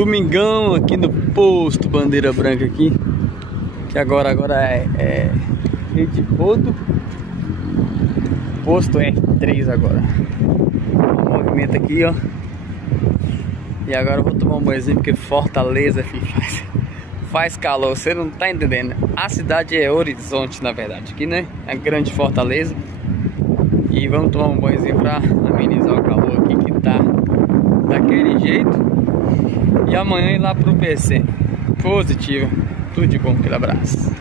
Domingão aqui no posto Bandeira Branca aqui. Que agora é Rede Rodo. Posto R3 agora. Movimento aqui, ó. E agora eu vou tomar um banhozinho porque Fortaleza, filho, faz calor, você não tá entendendo. A cidade é Horizonte, na verdade, aqui, né? É a grande Fortaleza. E vamos tomar um banhozinho pra amenizar o calor aqui que tá daquele jeito. E amanhã ir lá pro PC. Positivo. Tudo de bom, aquele abraço.